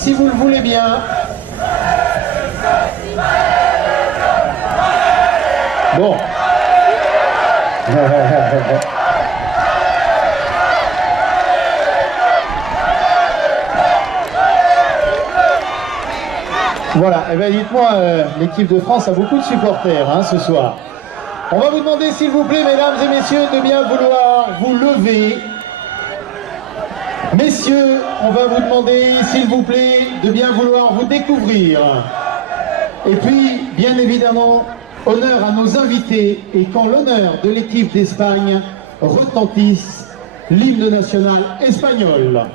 si vous le voulez bien. Bon. Voilà, et bien dites-moi, l'équipe de France a beaucoup de supporters hein, ce soir. On va vous demander s'il vous plaît, mesdames et messieurs, de bien vouloir vous lever. Messieurs, on va vous demander s'il vous plaît, de bien vouloir vous découvrir. Et puis, bien évidemment, honneur à nos invités, et quand l'honneur de l'équipe d'Espagne retentisse l'hymne national espagnol.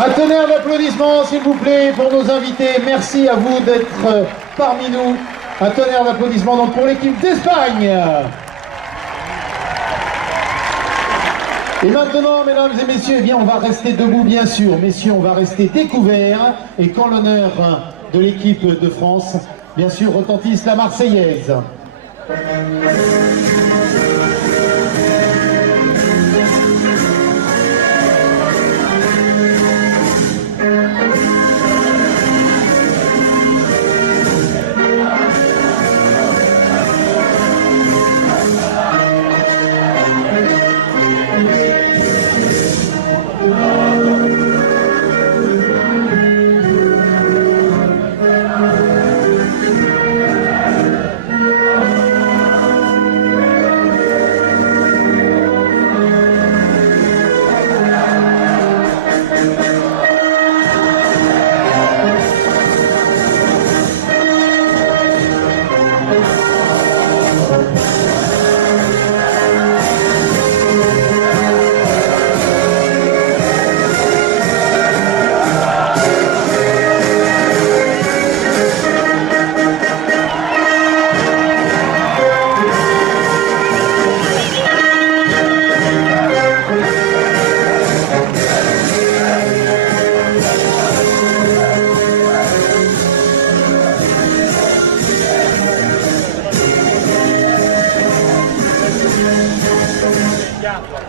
Un tonnerre d'applaudissements, s'il vous plaît, pour nos invités. Merci à vous d'être parmi nous. Un tonnerre d'applaudissements donc pour l'équipe d'Espagne. Et maintenant, mesdames et messieurs, eh bien, on va rester debout, bien sûr. Messieurs, on va rester découverts. Et quand l'honneur de l'équipe de France, bien sûr, retentisse la Marseillaise.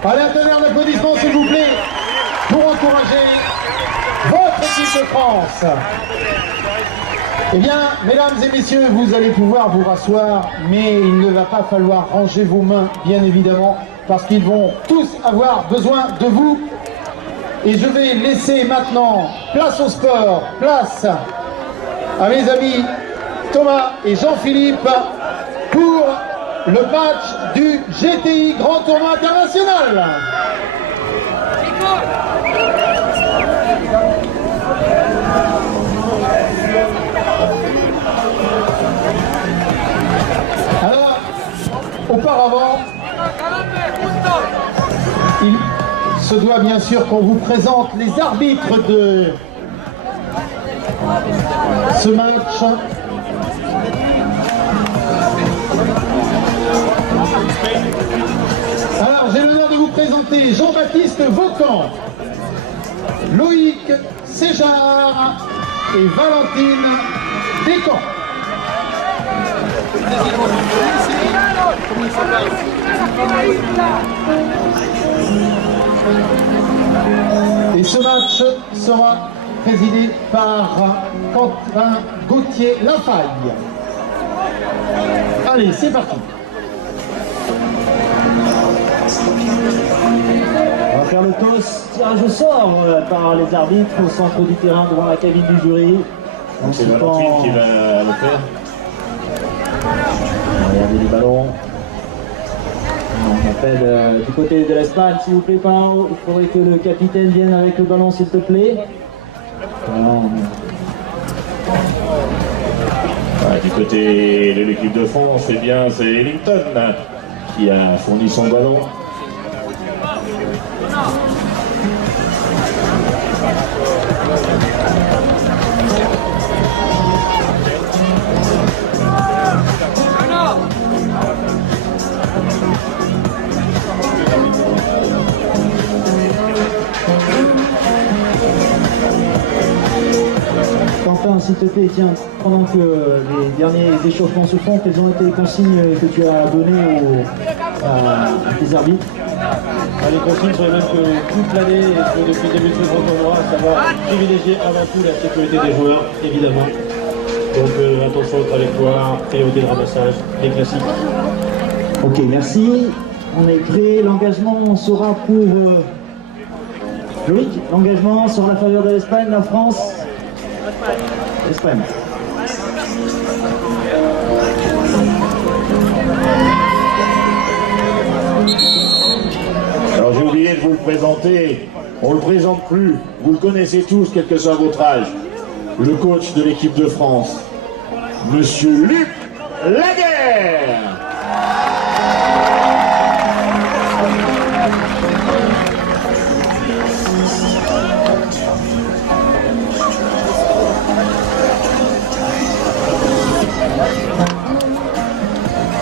Allez, un tonnerre d'applaudissements, s'il vous plaît, pour encourager votre équipe de France. Eh bien, mesdames et messieurs, vous allez pouvoir vous rasseoir, mais il ne va pas falloir ranger vos mains, bien évidemment, parce qu'ils vont tous avoir besoin de vous. Et je vais laisser maintenant place au sport, place à mes amis Thomas et Jean-Philippe pour le match du GTI Grand Tournoi International. Alors, auparavant, il se doit bien sûr qu'on vous présente les arbitres de ce match. Alors, j'ai l'honneur de vous présenter Jean-Baptiste Vaucan, Loïc Séjard et Valentine Descamps. Et ce match sera présidé par Quentin Gauthier-Lafaille. Allez, c'est parti. On va faire le tirage au sort par les arbitres au centre du terrain devant la cabine du jury. C'est Valentine qui va le faire. Regardez les ballons. On appelle du côté de l'Espagne, s'il vous plaît, Pao. Il faudrait que le capitaine vienne avec le ballon, s'il te plaît. Du côté de l'équipe de France, eh bien, c'est Ellington qui a fourni son ballon. Quentin, s'il te plaît, tiens, pendant que les derniers échauffements se font, quelles ont été les consignes que tu as données à tes arbitres? Les consignes sont les mêmes que toute l'année et que depuis le début de ce grand tournoi, à savoir privilégier avant tout la sécurité des joueurs, évidemment. Donc attention aux trajectoires, priorité de ramassage, les classiques. Ok, merci. On est prêt. L'engagement sera pour Loïc. L'engagement sur la faveur de l'Espagne, la France. Espagne. Alors j'ai oublié de vous le présenter, on ne le présente plus, vous le connaissez tous, quel que soit votre âge. Le coach de l'équipe de France, Monsieur Luc Laguerre.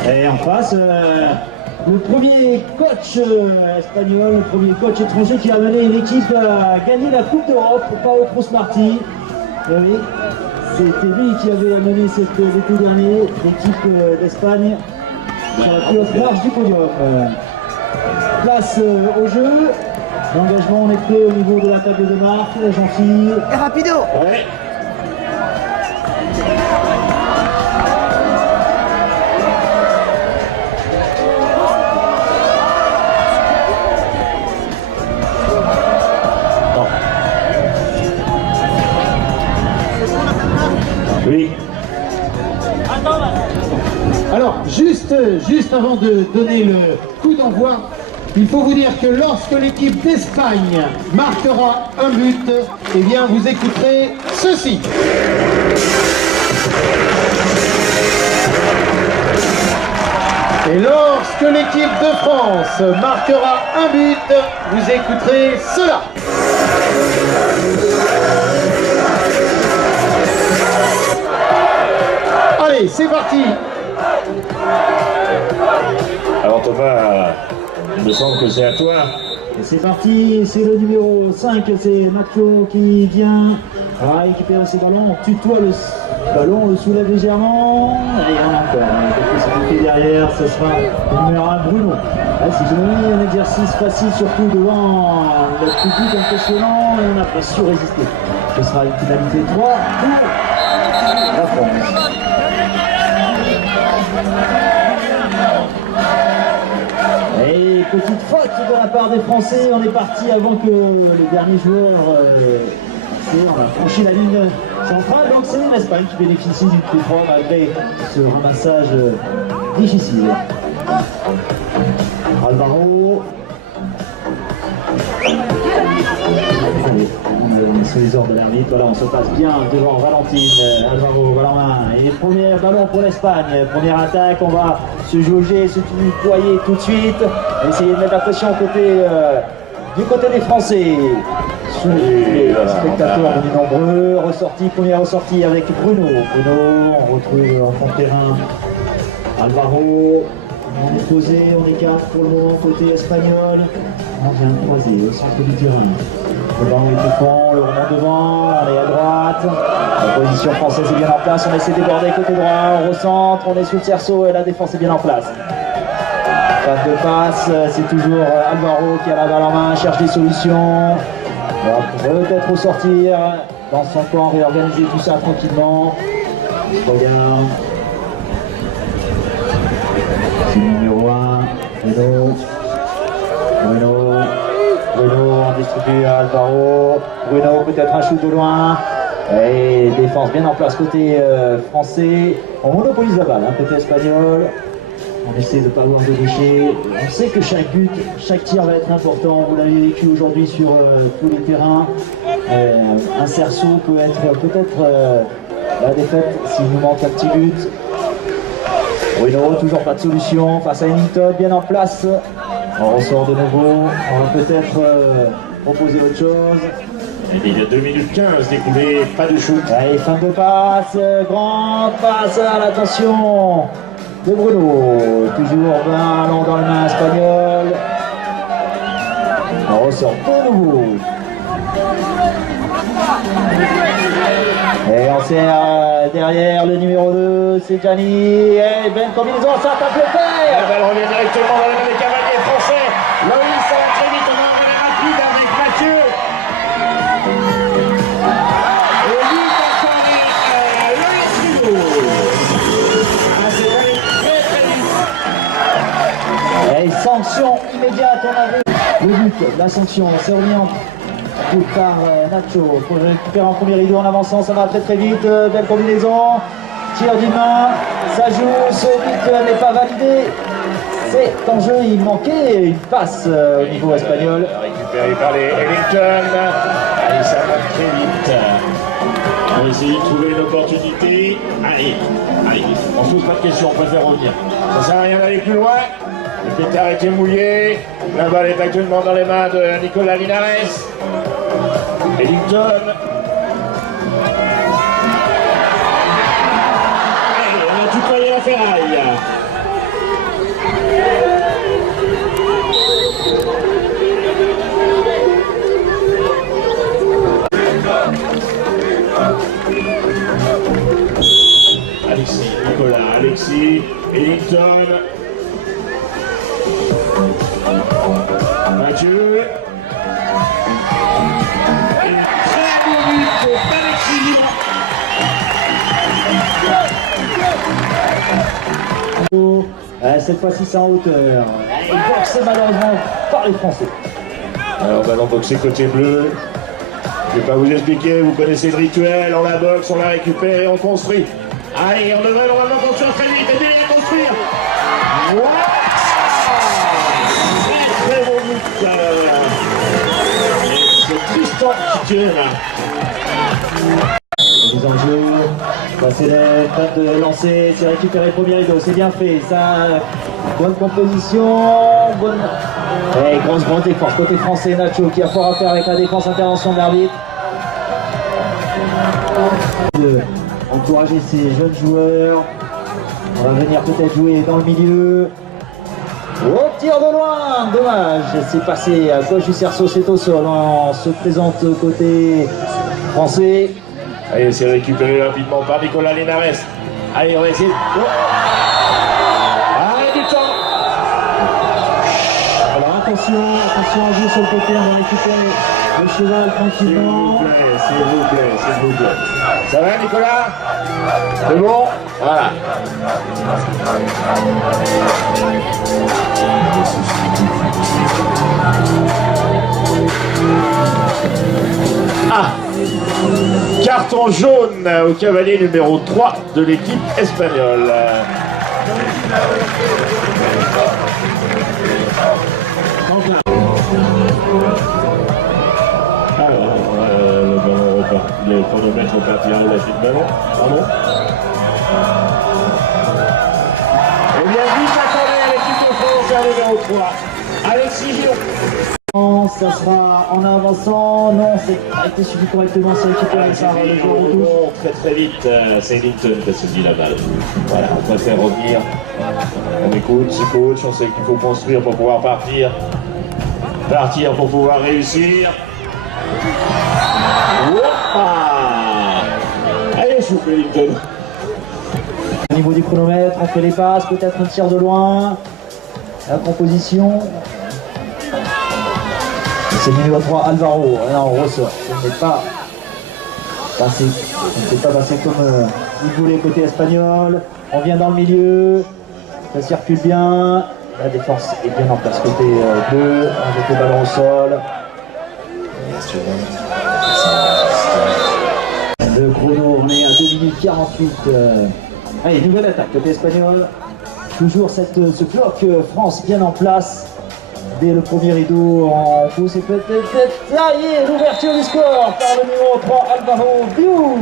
Et en face, le premier coach espagnol, le premier coach étranger qui a amené une équipe à gagner la Coupe d'Europe, Pao Crousmarty. Oui, c'était lui qui avait amené l'été dernier l'équipe d'Espagne sur la plus haute marche du podium. Place au jeu. L'engagement, on est prêt au niveau de la table de marque, gentil. Et rapido. Ouais. Oui. Alors, juste avant de donner le coup d'envoi, il faut vous dire que lorsque l'équipe d'Espagne marquera un but, eh bien vous écouterez ceci. Et lorsque l'équipe de France marquera un but, vous écouterez cela. Allez, c'est parti. Alors Thomas, il me semble que c'est à toi. Et c'est parti, c'est le numéro 5, c'est Mathieu qui vient récupérer ses ballons, on tutoie le ballon, on le soulève légèrement, et on a encore quelques secondes derrière, ce sera le numéro 1 Bruno. Si j'ai mis un exercice facile, surtout devant le public impressionnant, et on n'a pas su résister. Ce sera une finalité 3 pour la France. Et petite faute de la part des Français, on est parti avant que les derniers joueurs on a franchi la ligne centrale, donc c'est l'Espagne qui bénéficie d'une coup franc malgré ce ramassage difficile. Alvaro. Allez, on est sous les ordres de l'arbitre, voilà, on se passe bien devant Valentine, Alvaro, ballon en main, et premier ballon pour l'Espagne, première attaque, on va se jauger, se tutoyer tout de suite, essayer de mettre la pression du côté des Français. Sous les spectateurs venus nombreux, première ressortie avec Bruno. Bruno, on retrouve en fond de terrain Alvaro. On est posé, on écarte pour le moment côté espagnol. On vient de croiser au centre du terrain. Le ballon est au fond, le remonte devant, on est à droite. La position française est bien en place, on essaie de déborder côté droit, on recentre, on est sur le cerceau et la défense est bien en place. Pas de passe, c'est toujours Alvaro qui a la balle en main, cherche des solutions. Va peut-être ressortir dans son camp, réorganiser tout ça tranquillement. Je regarde. C'est le numéro 1, Bruno, on distribue à Alvaro. Bruno, peut-être un shoot de loin. Et défense bien en place côté français. On monopolise la balle, hein, côté espagnol. On essaie de ne pas avoir de déchets. On sait que chaque but, chaque tir va être important. Vous l'avez vécu aujourd'hui sur tous les terrains. Un cerceau peut être peut-être la défaite s'il nous manque un petit but. Bruno, toujours pas de solution face à Ellington, bien en place. On ressort de nouveau. On va peut-être proposer autre chose. Il y a 2 minutes 15 découlé, pas de shoot. Allez, fin de passe, grande passe à l'attention de Bruno. Toujours ballon dans le main espagnol. On ressort de nouveau. Et on serre derrière le numéro 2, c'est Gianni. Et belle combinaison, ça tape le fer. La balle revient directement dans les mains des cavaliers français. Loïs, ça va très vite, on va en aller rapide avec Mathieu. Et lui, Loïs Rigaud. C'est allé très très vite. Et sanction immédiate, on a vu le but, la sanction, c'est orienté par Nacho pour récupérer en premier rideau en avançant, ça va très très vite, belle combinaison, tir d'une main, ça joue, ce but n'est pas validé, c'est en jeu, il manquait une passe au niveau espagnol. Récupéré par les Ellington, allez ça va très vite. On va essayer de trouver une opportunité, allez, on se pose pas de questions, on préfère revenir. Ça sert à rien d'aller plus loin, le pétard était mouillé, la balle est actuellement dans les mains de Nicolas Linares. Ellington. Allez, on a tutoyé la ferraille. Alexis, Nicolas, Alexis, Ellington. Mathieu. Cette fois-ci c'est en hauteur. Il boxe malheureusement par les Français. Alors ballon boxé côté bleu. Je ne vais pas vous expliquer, vous connaissez le rituel, on la boxe, on la récupère et on construit. Allez, on devrait normalement construire très vite et bien construire. Wow, très bon but. C'est Tristan qui tire là. Mise en jeu, c'est la tête de lancer, c'est récupéré premier rideau, c'est bien fait, ça, bonne composition, bonne... Et grosse défense, côté français, Nacho qui a fort à faire avec la défense, intervention de l'arbitre. Encourager ces jeunes joueurs, on va venir peut-être jouer dans le milieu. Oh, tir de loin, dommage, c'est passé à gauche du cerceau, c'est au sol, on se présente côté français. Allez, c'est récupéré rapidement par Nicolas Linares. Allez, on va essayer. Oh. Allez, du temps. Alors attention, à jouer sur le côté, on va récupérer le cheval tranquillement. S'il vous plaît. Ça va, Nicolas? C'est bon? Voilà. Ah! Carton jaune au cavalier numéro 3 de l'équipe espagnole. Le ballon repart. Le chronomètre repart bien, il a fait le ballon. Pardon. Et bien, vite à l'équipe de France à numéro 3. Alexis Giron. Ça sera en avançant, non, c'est été suivi correctement, c'est récupéré par le joueur au touche. Très vite, c'est Ellington qui a saisi la balle. Voilà, on préfère revenir. On écoute ce coach, on sait qu'il faut construire pour pouvoir partir. Partir pour pouvoir réussir. Ouah, allez, souffle, Ellington. Au niveau du chronomètre, on fait les passes, peut-être un tir de loin. La composition. C'est le numéro 3, Alvaro. Et là, on ressort. Ce n'est pas passé. On ne s'est pas passé comme il voulait côté espagnol. On vient dans le milieu. Ça circule bien. La défense est bien en place côté bleu. On jette le ballon au sol. Le chrono, on est à 2 minutes 48. Allez, nouvelle attaque côté espagnol. Toujours ce bloc France bien en place. Dès le premier rideau en pouce et peut-être ça y est, l'ouverture du score par le numéro 3 Alvaro Biou.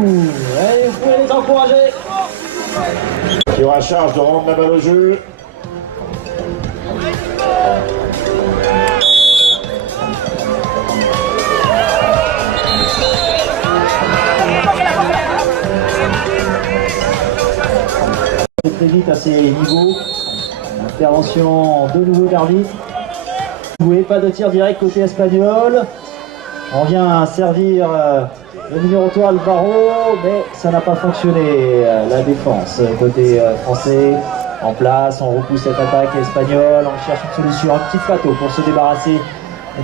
Allez, vous pouvez les encourager. Qui aura charge de rendre la balle au jeu. Très vite à ces niveaux. Intervention de nouveau d'arbitre. Pas de tir direct côté espagnol. On vient servir le numéro 3 Alvaro, mais ça n'a pas fonctionné. La défense côté français en place. On repousse cette attaque espagnole. On cherche une solution, un petit plateau pour se débarrasser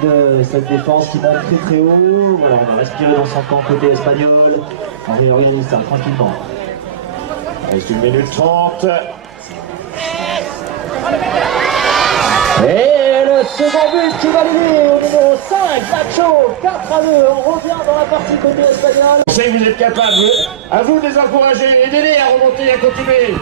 de cette défense qui monte très très haut. Voilà, on va respirer dans son camp côté espagnol. On réorganise ça tranquillement. Il reste 1 minute 30. Et le second but qui va l'aider au numéro 5, Nacho, 4-2. On revient dans la partie côté espagnol. Je sais que vous êtes capables. À vous de les encourager. Aidez-les à remonter et à continuer.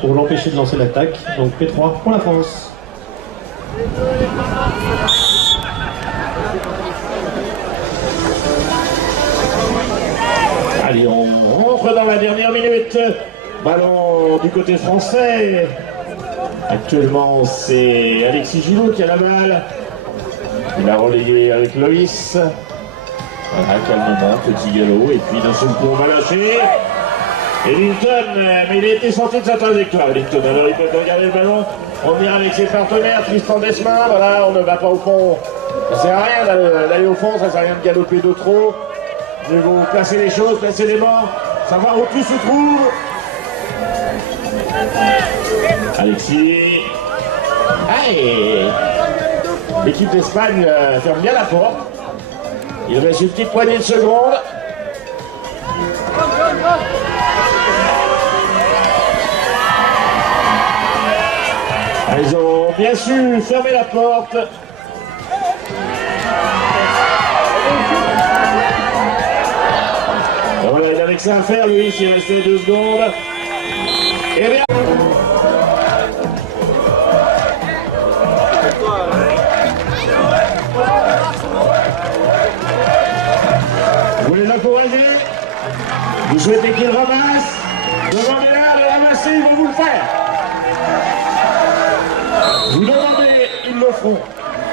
Pour l'empêcher de lancer l'attaque, donc P3 pour la France. Allez, on rentre dans la dernière minute. Ballon du côté français. Actuellement, c'est Alexis Gillot qui a la balle. Il a relayé avec Loïs. Voilà, calmement, petit galop. Et puis d'un seul coup, on va lâcher. Ellington, mais il a été sorti de sa trajectoire. Ellington, alors il peut regarder le ballon. On vient avec ses partenaires, Tristan Desmin. Voilà, on ne va pas au fond. Ça sert à rien d'aller au fond, ça sert à rien de galoper de trop. Je vais vous placer les choses précédemment, savoir où tout se trouve. Alexis. Allez. L'équipe d'Espagne ferme bien la porte. Il reste une petite poignée de secondes. Ils ont bien su fermer la porte. Voilà, il avait que ça à faire, lui, il restait 2 secondes. Et bien. Vous voulez l'encourager? Vous souhaitez qu'il ramasse? Demandez-la de ramasser, ils vont vous le faire. Vous demandez, ils le feront.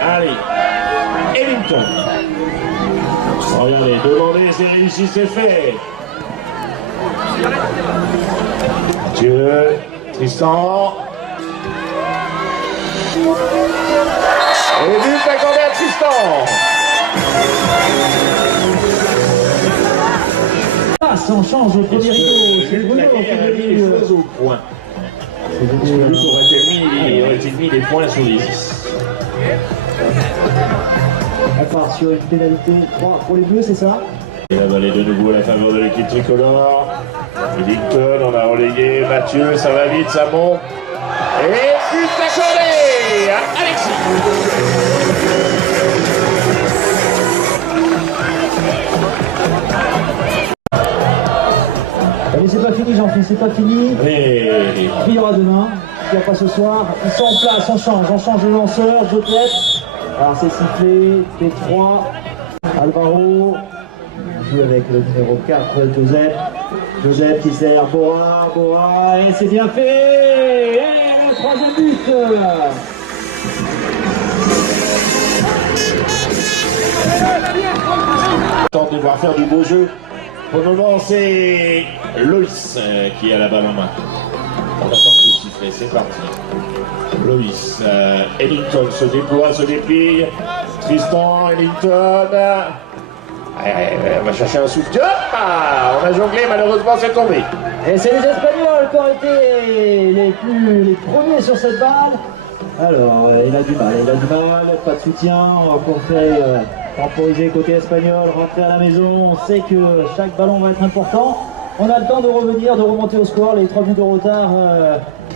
Allez, Ellington. Regardez, demandez, c'est réussi, c'est fait. Mathieu, Tristan. Et le but accordé à Tristan. On change le premier rideau. C'est Bruno qui a mis les choses au point. Le but aurait-il mis les points sur les 10. On part sur une pénalité 3 pour les Bleus, c'est ça? Et la balle est de nouveau à la faveur de l'équipe tricolore. Ellington, on a relayé. Mathieu, ça va vite, ça monte. Et but accordé à Alexis. Mais c'est pas fini, Jean-Philippe, c'est pas fini. Allez. Il y aura demain, il n'y a pas ce soir. Ils sont en place, on change de lanceur, je tête. Alors c'est sifflé, P3, Alvaro. On joue avec le numéro 4, Joseph. Joseph qui sert Bora, et c'est bien fait. Et le 3e but. Tente de voir faire du beau jeu. Pour le moment, c'est Loïs qui a la balle en main. On attend tout de suite. Et c'est parti. Loïs, Ellington se déploie, se déplie. Tristan, Ellington. On va chercher un souffle. Ah, on a jonglé, malheureusement c'est tombé. Et c'est les Espagnols qui ont été les premiers sur cette balle. Alors, il a du mal, pas de soutien. On va pouvoir temporiser côté espagnol, rentrer à la maison. On sait que chaque ballon va être important. On a le temps de revenir, de remonter au score. Les 3 buts de retard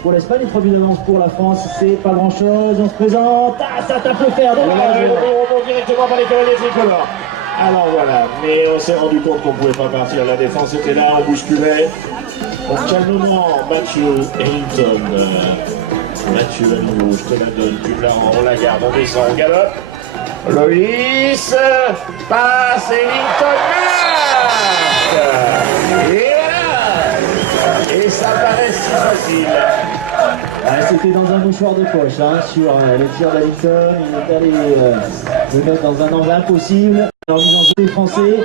pour l'Espagne, les 3 buts d'avance pour la France, c'est pas grand chose. On se présente, ça tape le fer. On remonte directement par les cavaliers tricolores. Alors voilà, mais on s'est rendu compte qu'on ne pouvait pas partir. La défense était là, on bousculait. Donc calmement, Mathieu Ellington. Mathieu à nouveau, je te la donne, tu la rends, on la garde, on descend, on galope. Loïs, passe, Ellington marque. Et voilà. Et ça paraît si facile. C'était dans un mouchoir de poche sur le tir d'Ellington. Il est allé le mettre dans un angle impossible. En disant jeu des Français,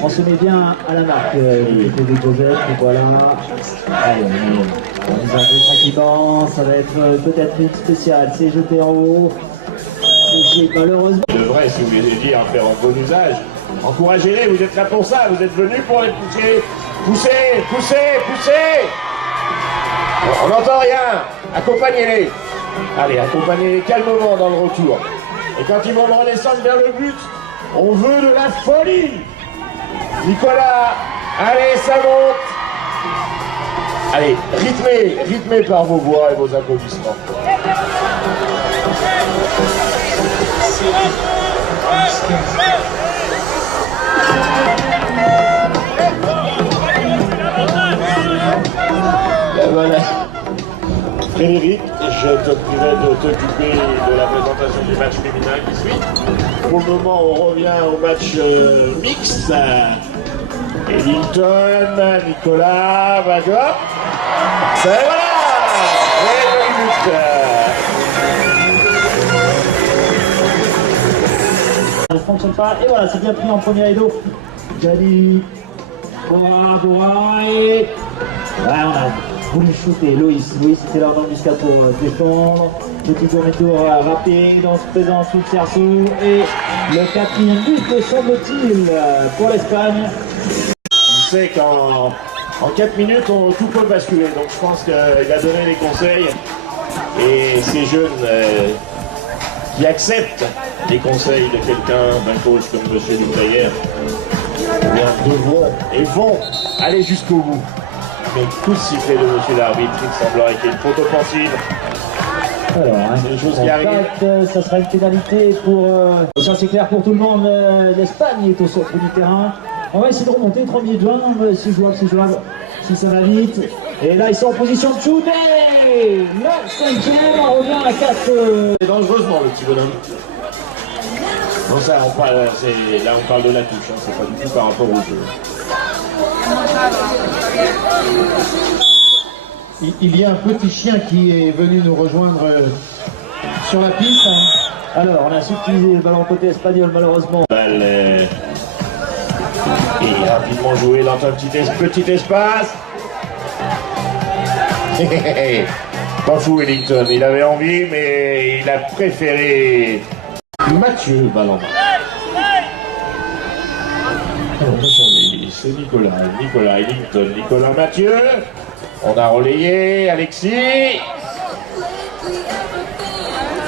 on se met bien à la marque. L'équipe de Joseph, voilà. Allez, on les a vu tranquillement, ça va être peut-être une spéciale. C'est jeté en haut. Malheureusement. Il devrait, si vous voulez dire, faire un bon usage. Encouragez-les, vous êtes là pour ça, vous êtes venus pour les pousser. Poussez. On n'entend rien. Accompagnez-les. Allez, accompagnez-les calmement dans le retour. Et quand ils vont redescendre vers le but, on veut de la folie. Nicolas, allez, ça monte. Allez, rythmez par vos voix et vos applaudissements. Voilà. Frédéric, je te prierai de t'occuper de la présentation du match féminin qui suit. Pour le moment, on revient au match mixte. Ellington, Nicolas, Vajop. C'est voilà. Et le but. Ça ne fonctionne pas. Et voilà, c'est bien pris en premier rideau. Gianni, Bora, et... Ouais, on a voulu shooter. Loïs était là dans le muscat pour défendre. Petit tour de tour raté dans ce présent sous le cerceau. Et le 4e but, semble-t-il, pour l'Espagne. On sait qu'en 4 minutes, tout peut basculer. Donc je pense qu'il a donné les conseils. Et ces jeunes qui acceptent les conseils de quelqu'un, d'un coach comme M. Ducaillère, devront et vont aller jusqu'au bout. Mais tout sifflet de M. l'arbitre, il semblerait qu'il y ait une faute offensive. Alors, c'est une chose qui arrive. Ça sera une pénalité pour... ça c'est clair pour tout le monde. L'Espagne est au centre du terrain. On va essayer de remonter, 3 minutes 20, c'est jouable, si ça va vite. Et là, ils sont en position de shooter. Le 5e, on revient à 4. C'est dangereusement, le petit bonhomme. Non, ça, on parle, là, on parle de la touche, c'est pas du tout par rapport au jeu. Il y a un petit chien qui est venu nous rejoindre sur la piste. Alors, on a subtilisé le ballon côté espagnol, malheureusement. Balle est rapidement joué dans un petit espace. Pas fou Ellington, il avait envie, mais il a préféré Mathieu ballon. C'est Nicolas Ellington, Nicolas Mathieu. On a relayé Alexis.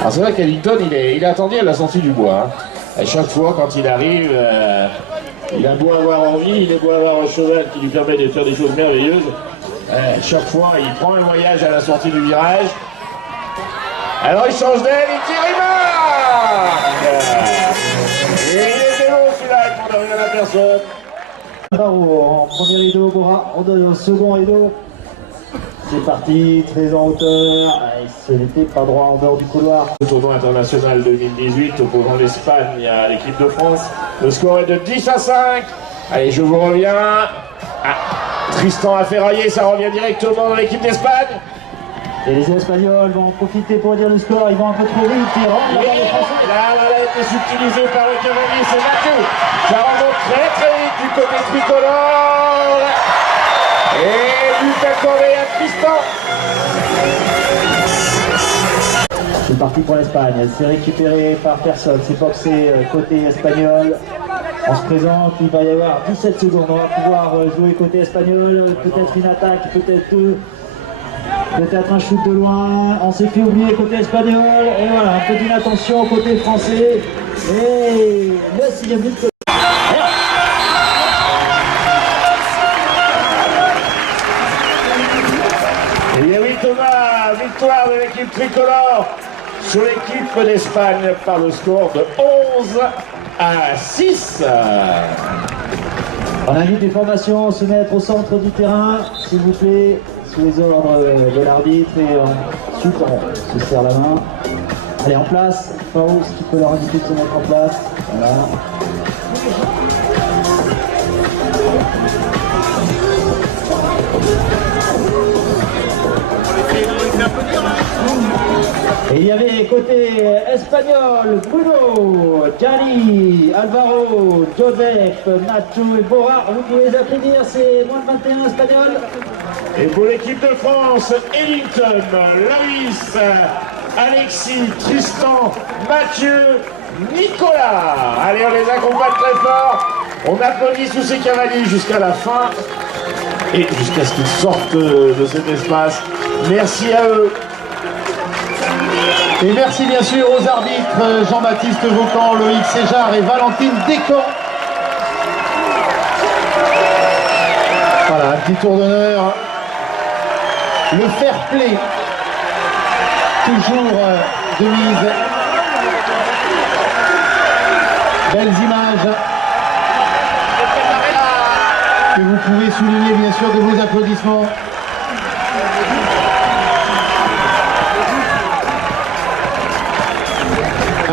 Alors c'est vrai qu'Ellington, il a attendu à la sortie du bois. À chaque fois, quand il arrive, il a beau avoir envie, il est beau avoir un cheval qui lui permet de faire des choses merveilleuses. Chaque fois, il prend un voyage à la sortie du virage. Alors il change d'aile, il tire, il marque. Et il était long celui-là, il ne rien à personne. En premier rideau, Bora, en second rideau. C'est parti, très en hauteur. Ce n'était pas droit en dehors du couloir. Le tournoi international 2018 opposant l'Espagne à l'équipe de France. Le score est de 10-5. Allez, je vous reviens. Tristan a ferraillé, ça revient directement dans l'équipe d'Espagne. Et les Espagnols vont profiter pour dire le score, ils vont un peu trop vite, ils rentrent dans les Français. Là, elle a été subtilisée par le cavalier, c'est Mathieu. Ça remonte très vite du côté tricolore. Et but accordé à Tristan. C'est parti pour l'Espagne. C'est récupéré par personne. C'est boxé côté espagnol. On se présente, il va y avoir 17 secondes. On va pouvoir jouer côté espagnol. Peut-être une attaque, peut-être deux. Peut-être un shoot de loin. On s'est fait oublier côté espagnol. Et voilà, un peu d'inattention côté français. Et le 6e but. Et bien oui Thomas, victoire de l'équipe tricolore sur l'équipe d'Espagne par le score de 11-6. On invite les formations à se mettre au centre du terrain, s'il vous plaît, sous les ordres de l'arbitre, et ensuite on se serre la main. Allez, en place, Faust qui peut leur inviter de se mettre en place. Voilà. Et il y avait côté espagnol, Bruno, Gianni, Alvaro, Joseph, Nacho et Bora. Vous pouvez les applaudir, c'est moins de 21 espagnol. Et pour l'équipe de France, Ellington, Loïs, Alexis, Tristan, Mathieu, Nicolas. Allez, on les accompagne très fort. On applaudit tous ces cavaliers jusqu'à la fin et jusqu'à ce qu'ils sortent de cet espace. Merci à eux. Et merci bien sûr aux arbitres Jean-Baptiste Vaucan, Loïc Séjar et Valentine Descamps. Voilà, un petit tour d'honneur. Le fair play, toujours de mise. Belles images que vous pouvez souligner bien sûr de vos applaudissements.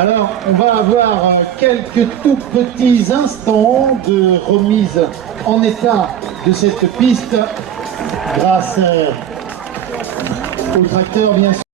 Alors, on va avoir quelques tout petits instants de remise en état de cette piste grâce au tracteur bien sûr.